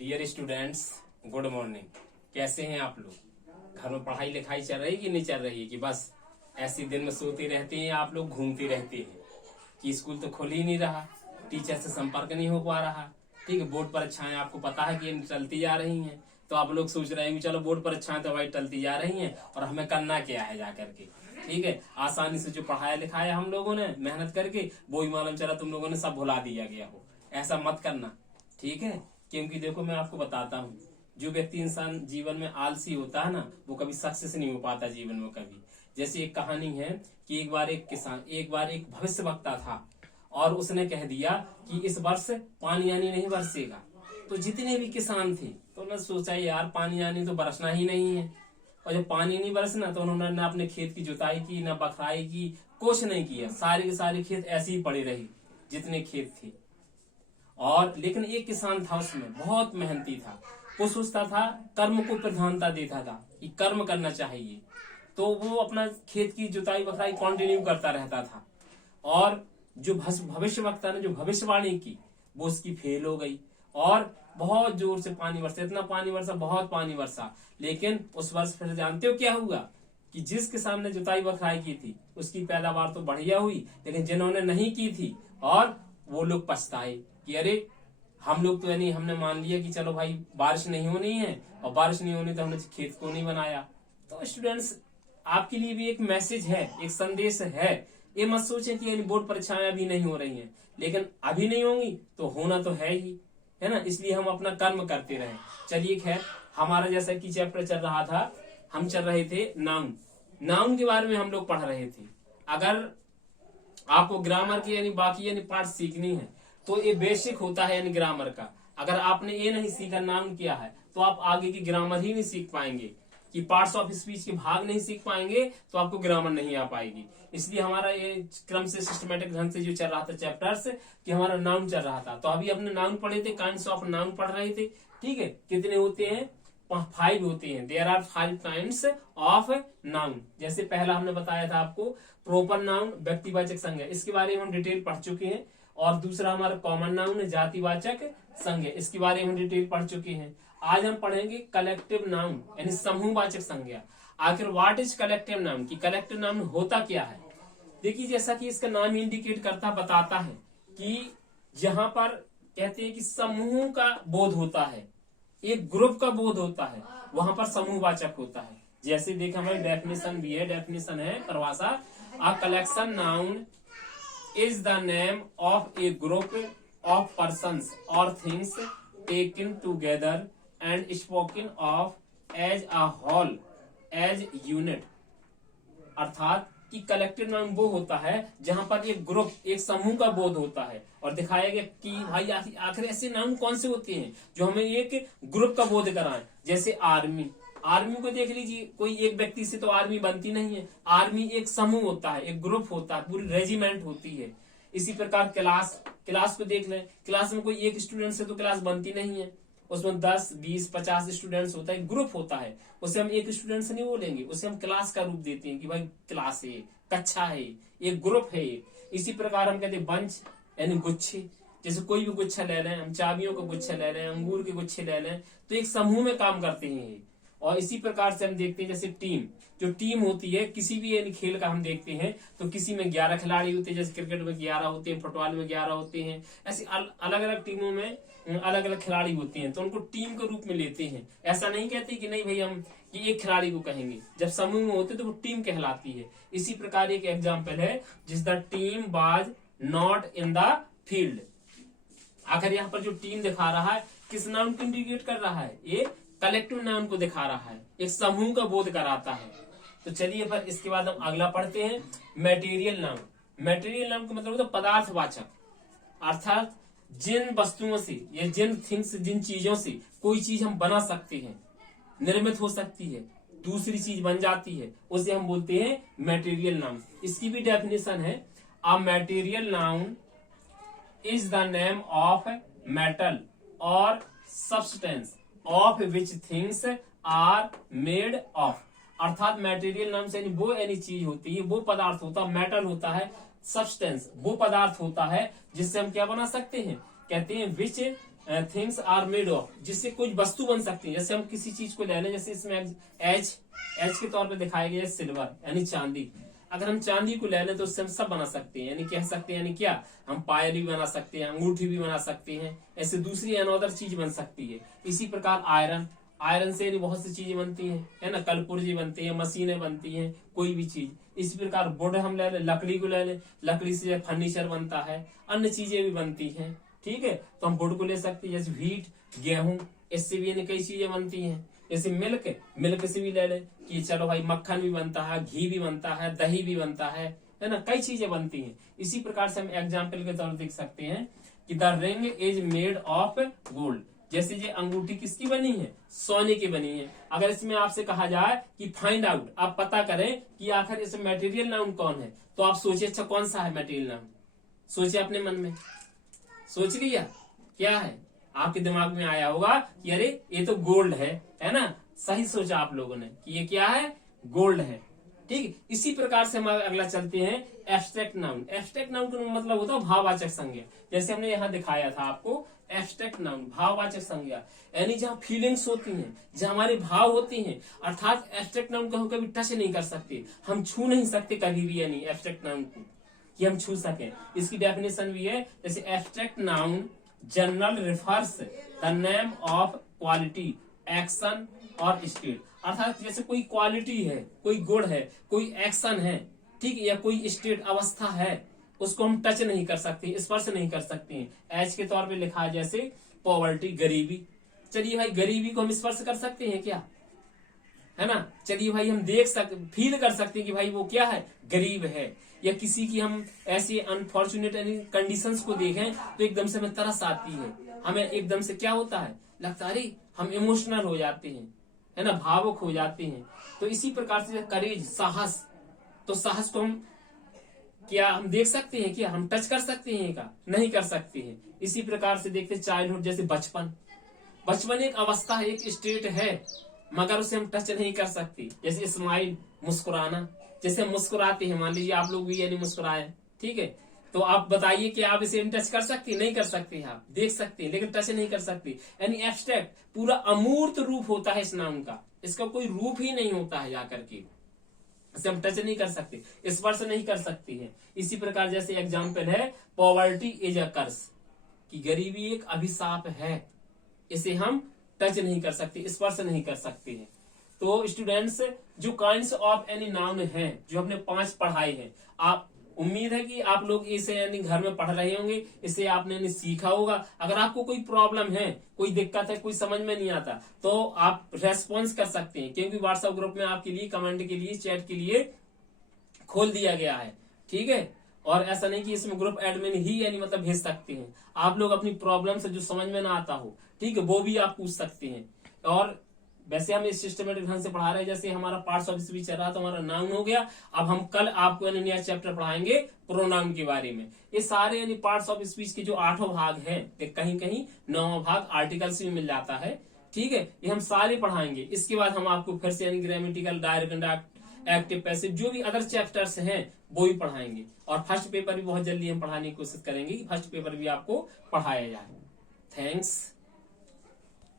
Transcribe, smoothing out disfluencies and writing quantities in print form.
Dear students, good morning. कैसे हैं आप लोग? घर में पढ़ाई लिखाई चल रही है कि नहीं चल रही है, कि बस ऐसे दिन में सोते रहते हैं आप लोग, घूमते रहते हैं? कि स्कूल तो खुल ही नहीं रहा, टीचर से संपर्क नहीं हो पा रहा। ठीक है, बोर्ड परीक्षाएं आपको पता है कि टलती जा रही हैं, तो आप लोग सोच रहे हैं कि चलो बोर्ड परीक्षाएं तो भाई टलती जा रही हैं और हमें करना क्या है जाकर के। ठीक है, आसानी से जो पढ़ाया लिखाया हम लोगों ने मेहनत करके, वो ही मालूम चला तुम लोगों ने सब भुला दिया गया हो। ऐसा मत करना, ठीक है? क्योंकि देखो मैं आपको बताता हूँ, जो व्यक्ति इंसान जीवन में आलसी होता है ना, वो कभी सक्सेस नहीं हो पाता जीवन में कभी। जैसे एक कहानी है कि एक बार एक भविष्यवक्ता था और उसने कह दिया कि इस वर्ष पानी आनी नहीं बरसेगा। तो जितने भी किसान थे तो उन्होंने सोचा यार पानी आनी तो बरसना ही नहीं है, और जब पानी नहीं बरसना तो उन्होंने ना अपने खेत की जुताई की, ना बखराई की, कुछ नहीं किया। सारे के सारे खेत ऐसे ही पड़े रहे जितने खेत थे। और लेकिन एक किसान था, उसमें बहुत मेहनती था, वो सोचता था, कर्म को प्रधानता देता था कि कर्म करना चाहिए। तो वो अपना खेत की जुताई बखराई कंटिन्यू करता रहता था। और जो भविष्यवक्ता ने जो भविष्यवाणी की वो उसकी फेल हो गई, और बहुत जोर से पानी बरसा, इतना पानी बरसा, बहुत पानी बरसा। लेकिन उस वर्ष फिर जानते हो क्या हुआ कि जिस किसान ने जुताई बखराई की थी उसकी पैदावार तो बढ़िया हुई, लेकिन जिन्होंने नहीं की थी और वो लोग पछताए कि अरे हम लोग तो यानी हमने मान लिया कि चलो भाई बारिश नहीं होनी है, और बारिश नहीं होनी तो हमने खेत को नहीं बनाया। तो स्टूडेंट्स, आपके लिए भी एक मैसेज है, एक संदेश है। ये मत सोचें कि यानी बोर्ड परीक्षाएं अभी नहीं हो रही हैं, लेकिन अभी नहीं होंगी तो होना तो है ही, है ना? इसलिए हम अपना कर्म करते रहे। चलिए खैर, हमारा जैसा कि चैप्टर चल रहा था, हम चल रहे थे नाउन के बारे में हम लोग पढ़ रहे थे। अगर आपको ग्रामर की यानी बाकी यानी पार्ट सीखनी है तो ये बेसिक होता है यानी ग्रामर का। अगर आपने ये नहीं सीखा, नाउन किया है, तो आप आगे की ग्रामर ही नहीं सीख पाएंगे, कि पार्ट्स ऑफ स्पीच के भाग नहीं सीख पाएंगे तो आपको ग्रामर नहीं आ पाएगी। इसलिए हमारा ये क्रम से सिस्टमेटिक ढंग से जो चल रहा था चैप्टर्स, कि हमारा नाउन चल रहा था। तो अभी अपने नाउन पढ़े थे, काइंड्स ऑफ नाउन पढ़ रहे थे। ठीक है, कितने होते हैं? 5 होते हैं। There are 5 kinds of noun. जैसे पहला हमने बताया था आपको प्रॉपर नाउन, व्यक्तिवाचक संज्ञा, इसके बारे में हम डिटेल पढ़ चुके हैं। और दूसरा हमारा कॉमन नाउन है, जातिवाचक संज्ञा, इसके बारे में हम डिटेल पढ़ चुके हैं। आज हम पढ़ेंगे कलेक्टिव नाउन यानी समूहवाचक संज्ञा। आखिर व्हाट इज कलेक्टिव नाउन, कि कलेक्टिव नाउन होता क्या है? देखिए, जैसा कि इसका नाम इंडिकेट करता बताता है कि जहां पर कहते हैं कि समूह का बोध होता है, एक ग्रुप का बोध होता है, वहां पर समूहवाचक होता है। जैसे देखा हमारी डेफिनेशन भी है, डेफिनेशन है परिभाषा, a collection noun is the name of a group of persons or things taken together and spoken of as a whole, as unit। अर्थात कि कलेक्टिव नाउन वो होता है जहां पर एक ग्रुप, एक समूह का बोध होता है, और दिखाया गया कि भाई आखिर ऐसे नाउन कौन से होते हैं जो हमें एक ग्रुप का बोध कराएं। जैसे आर्मी को देख लीजिए, कोई एक व्यक्ति से तो आर्मी बनती नहीं है। आर्मी एक समूह होता है, एक ग्रुप होता है, पूरी रेजिमेंट होती है। इसी प्रकार क्लास को देख लें, क्लास में कोई एक स्टूडेंट से तो क्लास बनती नहीं है, उसमें 10, 20, 50 स्टूडेंट्स होता है, ग्रुप होता है। उसे हम एक स्टूडेंट से नहीं बोलेंगे, उसे हम क्लास का रूप देते हैं कि भाई क्लास है, कक्षा है, एक ग्रुप है। इसी प्रकार हम कहते हैं बंच यानी गुच्छे। जैसे कोई भी गुच्छा ले लें, हम चाबियों का गुच्छा ले लें, अंगूर के गुच्छे ले लें, तो एक समूह में काम करते हैं। और इसी प्रकार से हम देखते हैं जैसे टीम, जो टीम होती है किसी भी यानी खेल का हम देखते हैं तो किसी में 11 खिलाड़ी होते हैं, जैसे क्रिकेट में 11 होते हैं, फुटबॉल में 11 होते हैं। ऐसे अलग अलग टीमों में अलग अलग खिलाड़ी होते हैं, तो उनको टीम के रूप में लेते हैं। ऐसा नहीं कहते कि नहीं भाई हम ये एक खिलाड़ी को कहेंगे, जब समूह में होते तो वो टीम कहलाती है। इसी प्रकार एक एग्जाम्पल है, जिस the team was not in the field. आखिर यहाँ पर जो टीम दिखा रहा है किस नाउन को इंडिकेट कर रहा है? ये कलेक्टिव नाउन को दिखा रहा है, एक समूह का बोध कराता है। तो चलिए पर इसके बाद हम अगला पढ़ते हैं, मटेरियल नाउन। मटेरियल नाउन का मतलब होता है पदार्थवाचक, अर्थात जिन वस्तुओं से या जिन थिंग्स, जिन चीजों से कोई चीज हम बना सकते हैं, निर्मित हो सकती है, दूसरी चीज बन जाती है, उसे हम बोलते हैं मटेरियल नाउन। इसकी भी डेफिनेशन है, a material noun is the name of metal और substance of which things are made of. अर्थात मटेरियल नाम से वो यानी चीज होती है, वो पदार्थ होता है, मेटल होता है, सब्सटेंस वो पदार्थ होता है जिससे हम क्या बना सकते हैं, कहते हैं which things are made of, जिससे कुछ वस्तु बन सकती है। जैसे हम किसी चीज को ले लें, जैसे इसमें एच के तौर पे दिखाया गया है सिल्वर यानी चांदी। अगर हम चांदी को ले लें तो उससे हम सब बना सकते हैं, यानी कह सकते हैं यानी क्या, हम पायल भी बना सकते हैं, अंगूठी भी बना सकते हैं, ऐसे दूसरी अनदर चीज बन सकती है। इसी प्रकार आयरन से यानी बहुत सी चीजें बनती हैं, है ना, कलपुर्जी बनती है, मशीनें बनती हैं, कोई भी चीज। इसी प्रकार वुड हम ले लें, लकड़ी को ले लें, लकड़ी से फर्नीचर बनता है, अन्य चीजें भी बनती हैं। ठीक है, तो हम वुड को ले सकते हैं, जैसे व्हीट गेहूं, इससे भी यानी कई चीजें बनती हैं। जैसे मिल्क से भी ले लें कि चलो भाई मक्खन भी बनता है, घी भी बनता है, दही भी बनता है ना, कई चीजें बनती हैं। इसी प्रकार से हम एग्जाम्पल के तौर पर देख सकते हैं कि the ring is made of gold, जैसे ये अंगूठी किसकी बनी है, सोने की बनी है। अगर इसमें आपसे कहा जाए कि फाइंड आउट, आप पता करें कि आखिर इस मटेरियल नाउन कौन है, तो आप सोचिए अच्छा कौन सा है मटेरियल नाउन, सोचिए अपने मन में, सोच लिया क्या है, आपके दिमाग में आया होगा कि अरे ये तो गोल्ड है ना, सही सोचा आप लोगों ने कि ये क्या है, गोल्ड है। ठीक, इसी प्रकार से हम अगला चलते हैं एब्स्ट्रैक्ट नाउन। एब्स्ट्रैक्ट नाउन का मतलब होता है भाववाचक संज्ञा। जैसे हमने यहाँ दिखाया था आपको एब्स्ट्रैक्ट नाउन, भाववाचक संज्ञा, यानी जहाँ फीलिंग्स होती हैं, जहाँ हमारे भाव होती हैं, अर्थात एब्स्ट्रैक्ट नाउन को हम कभी टच नहीं कर सकते, हम छू नहीं सकते कभी भी, यानी एब्स्ट्रैक्ट नाउन को कि हम छू सकें। इसकी डेफिनेशन भी है, जैसे abstract noun general refers the name of quality, action और स्टेट, अर्थात जैसे कोई क्वालिटी है, कोई गुण है, कोई एक्शन है, ठीक, या कोई स्टेट अवस्था है, उसको हम टच नहीं कर सकते, स्पर्श नहीं कर सकते हैं। एच के तौर पे लिखा है जैसे पॉवर्टी, गरीबी। चलिए भाई गरीबी को हम स्पर्श कर सकते हैं क्या, है ना, चलिए भाई हम देख सकते, फील कर सकते हैं कि भाई वो क्या है, गरीब है। या किसी की हम ऐसी अनफॉर्चुनेट कंडीशंस को देखें तो एकदम से हमें तरस आती है, हमें एकदम से क्या होता है, लगता है अरे हम इमोशनल हो जाते हैं, है ना, भावुक हो जाते हैं। तो इसी प्रकार से करेज, साहस, तो साहस को हम क्या हम देख सकते हैं, क्या हम टच कर सकते हैं, क्या नहीं कर सकते हैं। इसी प्रकार से देखते चाइल्डहुड, जैसे बचपन एक अवस्था है, एक स्टेट है, मगर उसे हम टच नहीं कर सकते। जैसे स्माइल, मुस्कुराना, जैसे हम मुस्कुराते हैं, मान लीजिए आप लोग भी यानी मुस्कुराए, ठीक है, तो आप बताइए कि आप इसे टच कर सकते हैं, नहीं कर सकते, आप देख सकते हैं लेकिन टच नहीं कर सकते। यानी एब्स्ट्रैक्ट, पूरा अमूर्त रूप होता है इस नाउन का, इसका कोई रूप ही नहीं होता है जाकर के, इसे हम टच नहीं कर सकते, स्पर्श नहीं कर सकते हैं। इसी प्रकार जैसे एग्जाम्पल है पॉवर्टी इज अ कर्स, कि गरीबी एक अभिशाप है, इसे हम टच नहीं कर सकते, स्पर्श नहीं कर सकते हैं। तो स्टूडेंट्स, जो काइंड्स ऑफ एनी नाउन है, जो हमने 5 पढ़ाए हैं, आप उम्मीद है कि आप लोग इसे यानी घर में पढ़ रहे होंगे, इसे आपने यानी सीखा होगा। अगर आपको कोई प्रॉब्लम है, कोई दिक्कत है, कोई समझ में नहीं आता, तो आप रेस्पॉन्स कर सकते हैं, क्योंकि व्हाट्सएप ग्रुप में आपके लिए कमेंट के लिए, चैट के लिए खोल दिया गया है, ठीक है। और ऐसा नहीं कि इसमें ग्रुप एडमिन ही यानी मतलब भेज सकते हैं, आप लोग अपनी प्रॉब्लम से जो समझ में ना आता हो, ठीक है, वो भी आप पूछ सकते हैं। और वैसे हम इस सिस्टमेटिक ढंग से पढ़ा रहे हैं, जैसे हमारा पार्ट्स ऑफ स्पीच चल रहा तो हमारा नाउन हो गया। अब हम कल आपको यानी नया चैप्टर पढ़ाएंगे प्रोनाउन के बारे में। ये सारे यानी पार्ट्स ऑफ स्पीच के जो 8 भाग हैं, कहीं कहीं 9वां भाग आर्टिकल से भी मिल जाता है, ठीक है, ये हम सारे पढ़ाएंगे। इसके बाद हम आपको फिर से यानी ग्रामेटिकल, डायरेक्ट, एक्टिव, पैसिव, जो भी अदर चैप्टर्स हैं वो भी पढ़ाएंगे। और फर्स्ट पेपर भी बहुत जल्दी हम पढ़ाने की कोशिश करेंगे कि फर्स्ट पेपर भी आपको पढ़ाया जाए। थैंक्स।